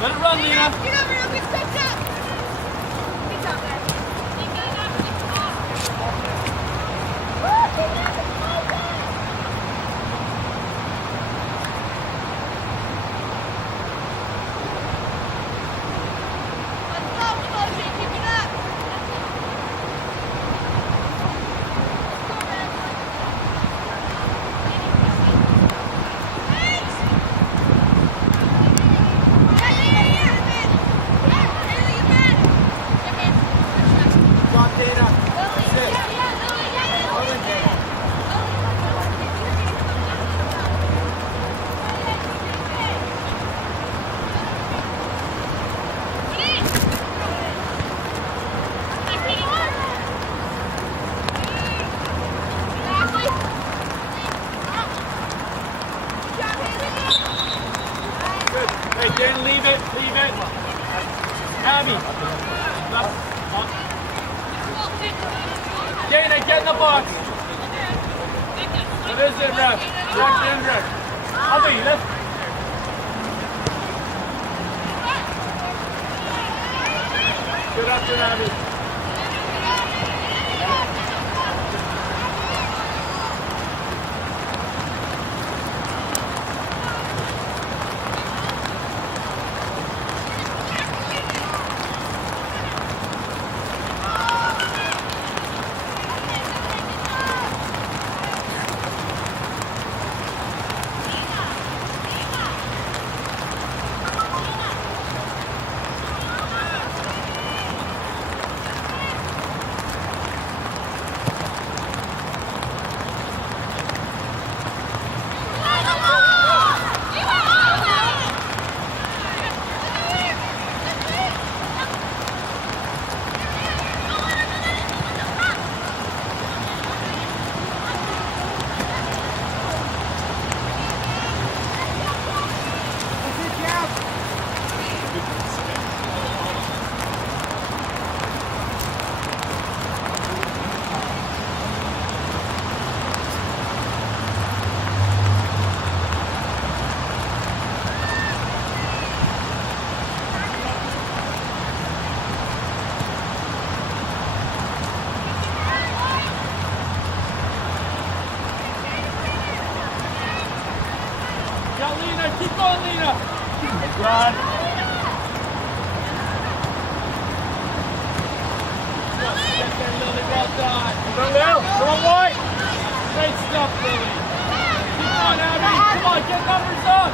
Let it run, Lena. Get over here, get picked up. Good job, guys. Let's go, Emoji. Keep it up. Drop Dana. That's it. Well done, Dana. Good. Hey, Dana, leave it. Leave it. Abby. Up. Dana, get in the box. What is it, ref? Jack Hendrick. Abby, let's. Good after Abby. Yeah, Lena, keep going, Lena. Good run. Get there, Lily. Well done. Come on, Lil. Come on, White. Great stuff, Lily. Keep on, Abby. Come on, get numbers up.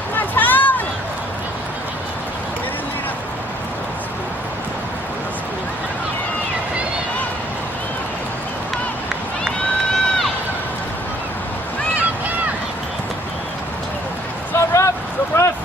Come on, Tone. Go, ref. Go, ref.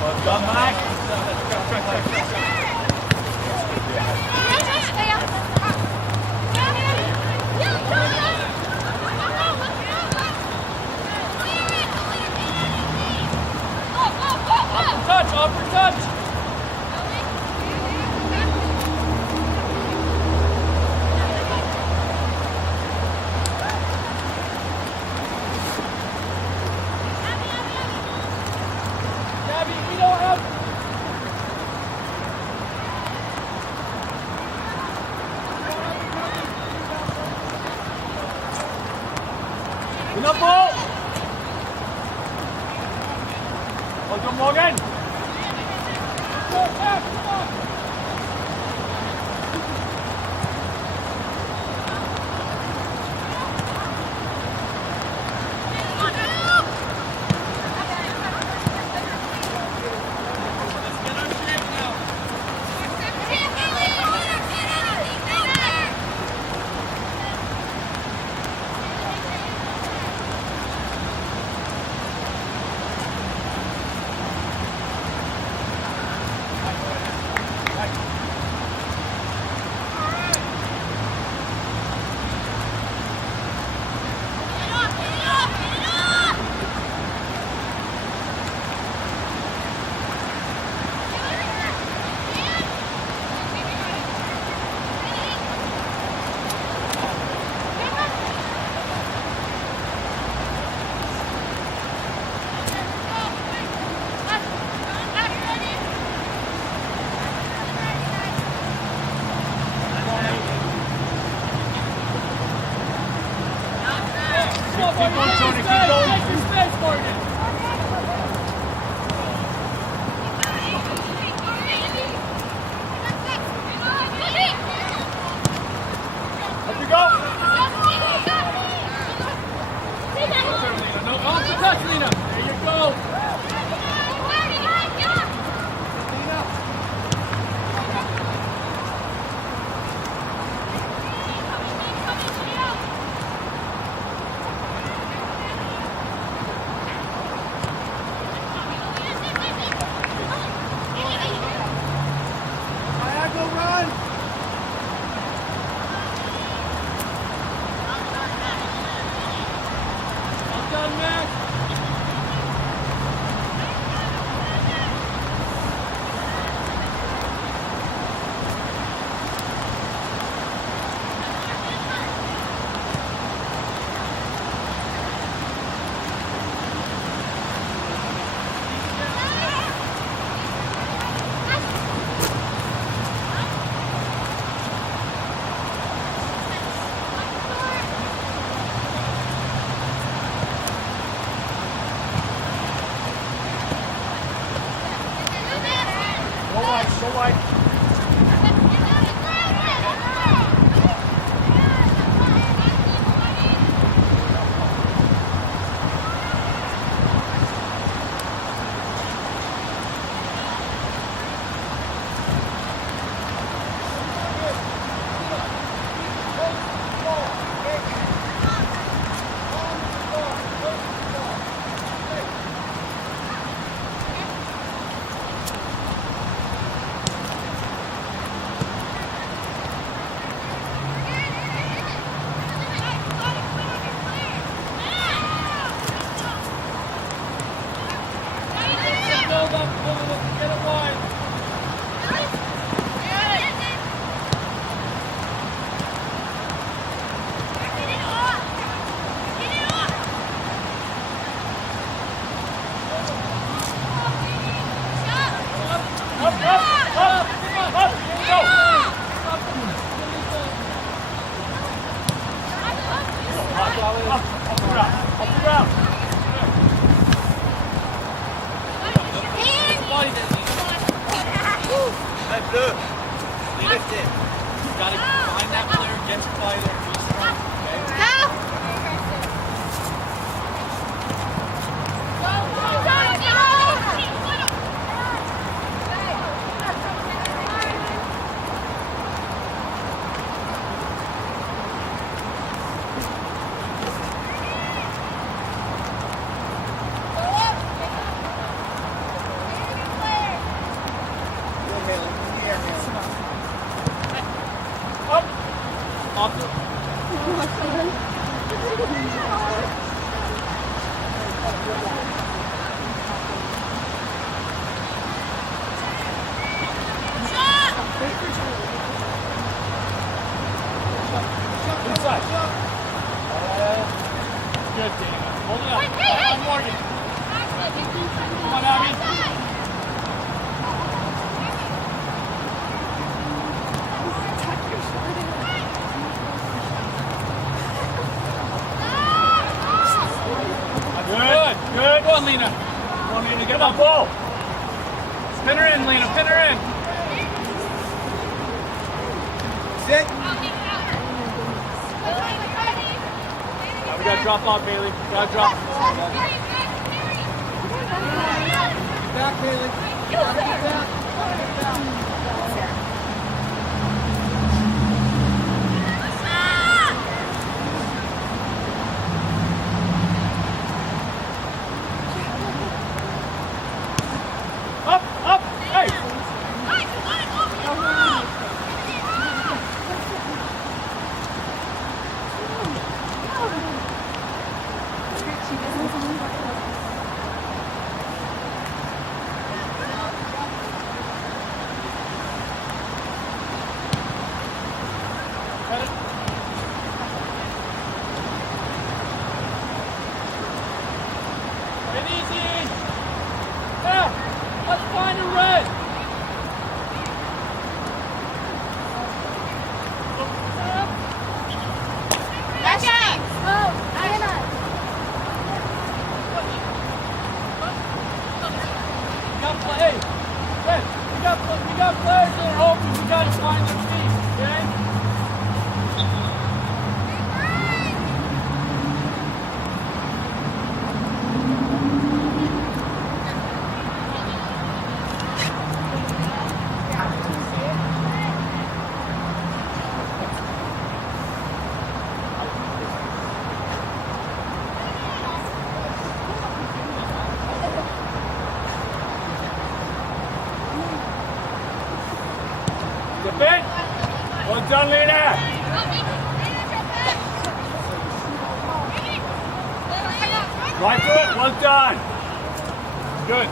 Well done, Mike. Touch, offer touch. Gabby, we don't have. Enough ball. Well done, Morgan. Go wide. Build up, get it wide. Up, go. Up the ground. Hey, Blue. Lead it in. You gotta find that player, get your body there, be strong, okay? Up. Off the... Inside. Good, Dana. Hold it up. One Morgan. Come on, Abby. Good one, Lena. Come on, Lena, get up, ball. Pin her in, Lena, pin her in. Sit. Now we gotta drop off, Bailey. We gotta drop. Back, Bailey. Get back. Up, hey. Get easy. Now, let's find a red. Hey, we got players that are open. We got to find their feet, okay? Defend. Well done, Lena. Right to it. Well done. Good.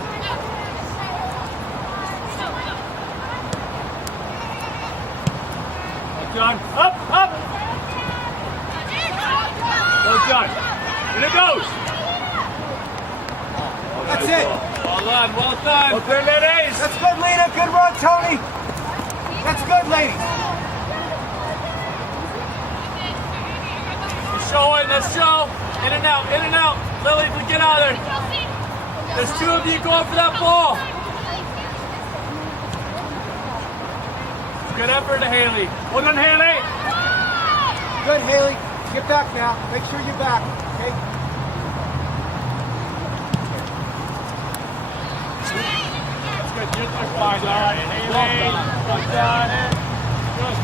Well done. Up. Well done. In it goes. That's it. Well done. Well done. Well done, ladies. That's good, Lena. Good run, Tony. That's good, ladies. Let's show it. Let's show. In and out. In and out. Lily, get out of there. There's two of you going for that ball. Good effort to Haley. Well done, Haley. Good, Haley. Get back now. Make sure you're back. Okay? That's good. You're fine, all right. Haley. Well done. Good.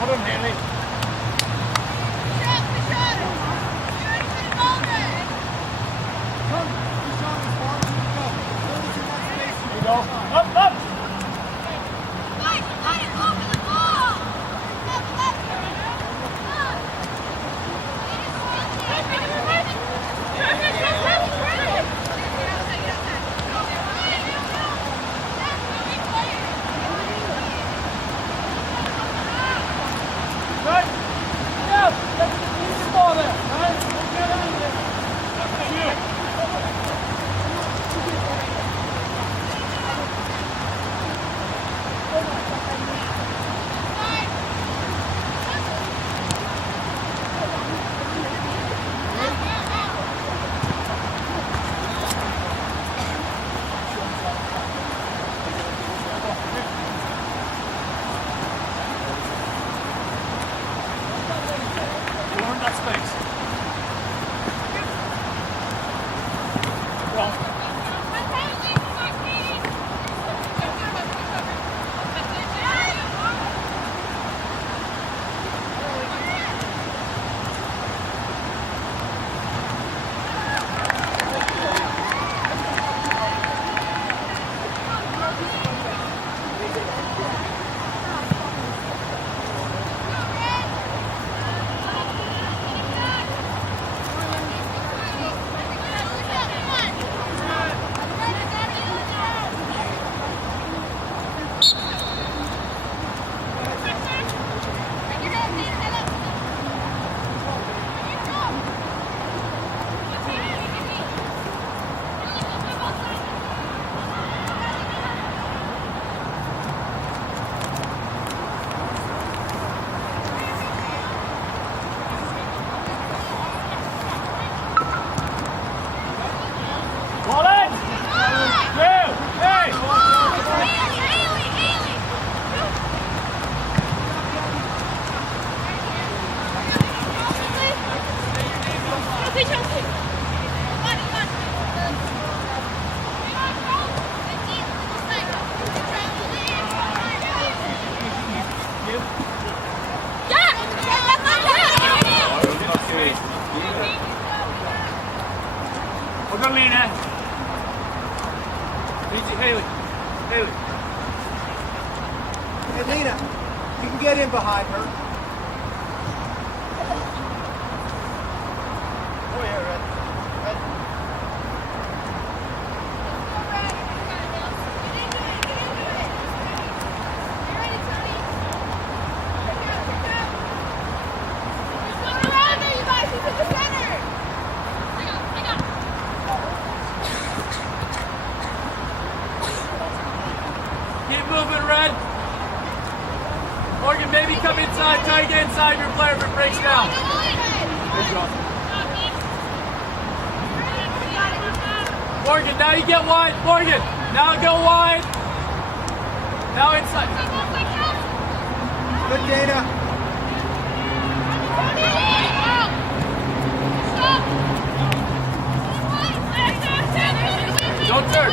Well done, Haley. Come. Push on as far as you can go. Build as you want space. There you go. Up, up. Good. Yeah, let's keep the ball there. All right? Let's get out of there. That's you. You earned that space. Well, ball in. Two. Hey. We're going to lean in. Easy, Haley. Haley. Hey, Lena, you can get in behind her. Oh, yeah, Red. Keep moving, Red. Morgan, maybe come inside. Try to get inside your player if it breaks down. There you go. Morgan, now you get wide. Morgan, now go wide. Now inside. Good, Dana. Don't turn.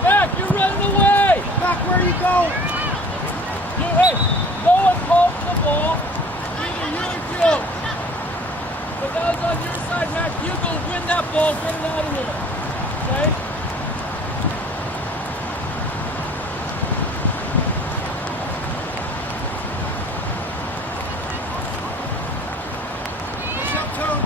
Back, you're running away. Back where you go. Hey, no one holds the ball. Either you or Joe. But that was on your side, Mac. You go win that ball, get it out of here. Okay? Push up, Tone.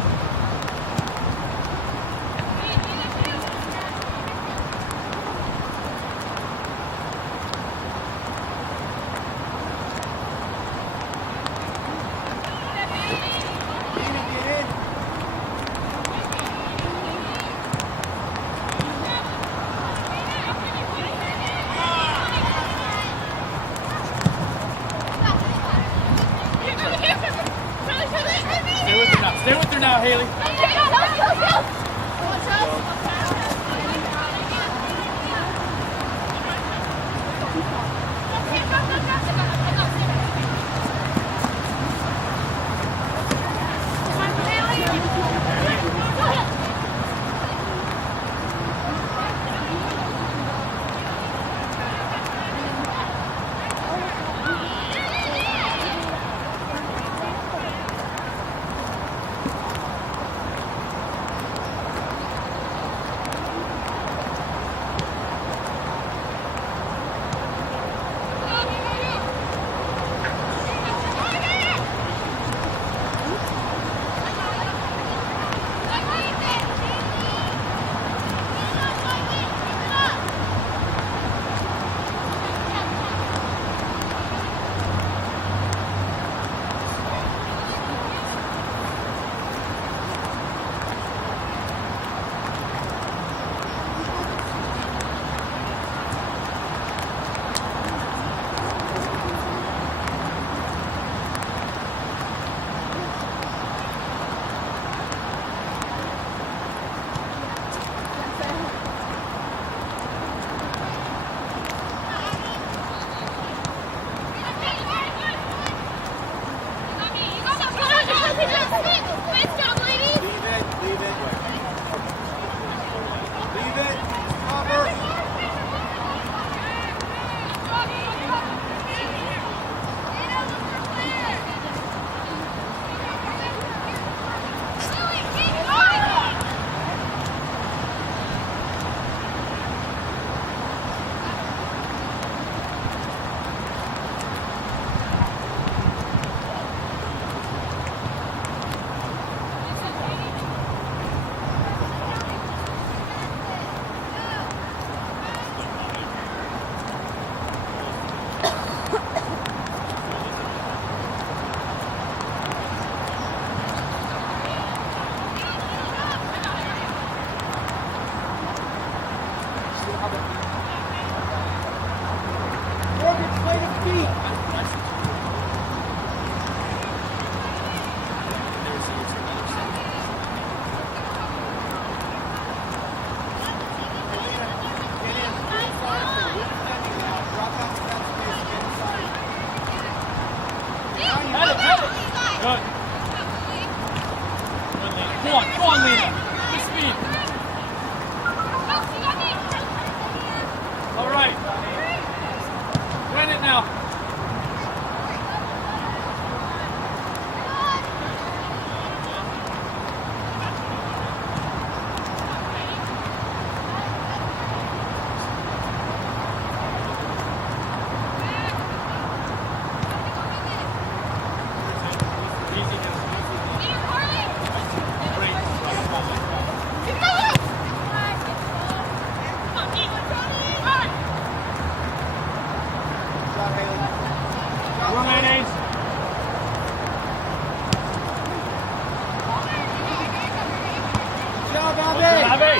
Bobby.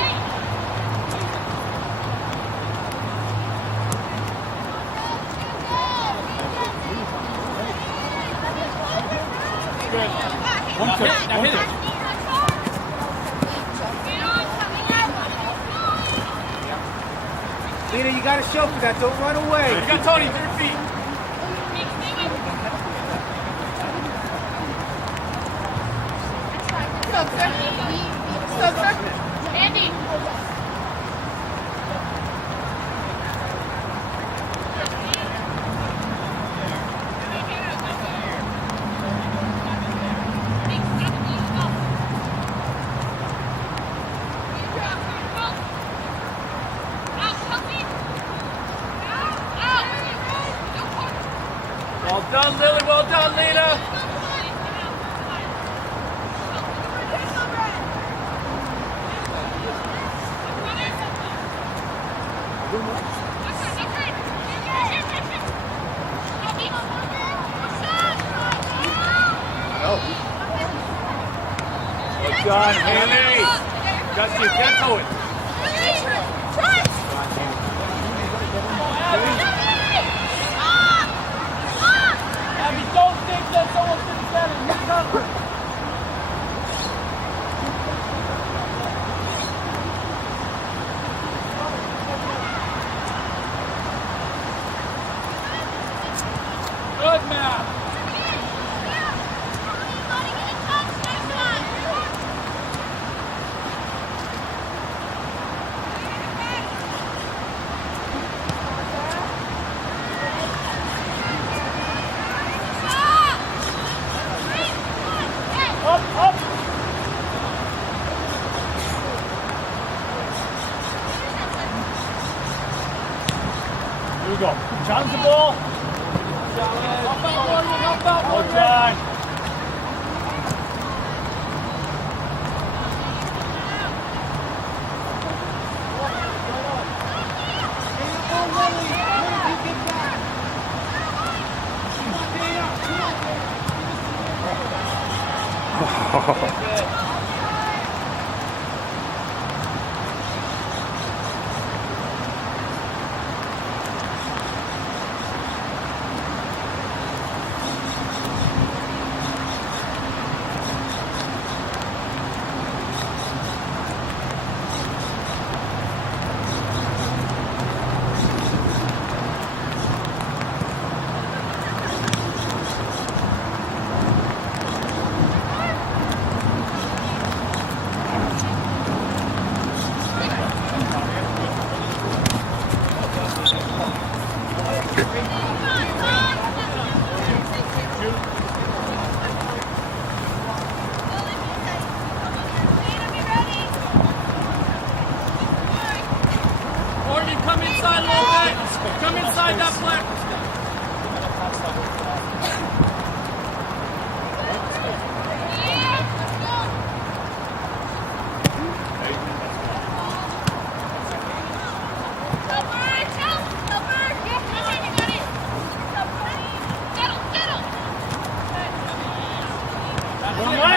Good. One foot. Now hit it. Lena, you got to show for that. Don't run away. You got Tony, 3 feet. Andy. Well done, Lily. Well done, Lena. Well done, Haley. Justin, tempo it. Abby, don't think that someone's going to get it. You cover. Good, Matt. Up, up. Here we go. Challenge the ball. Help out, Morgan. Help out, Morgan. Okay. Morgan, come inside a little bit. Come inside that flat. One,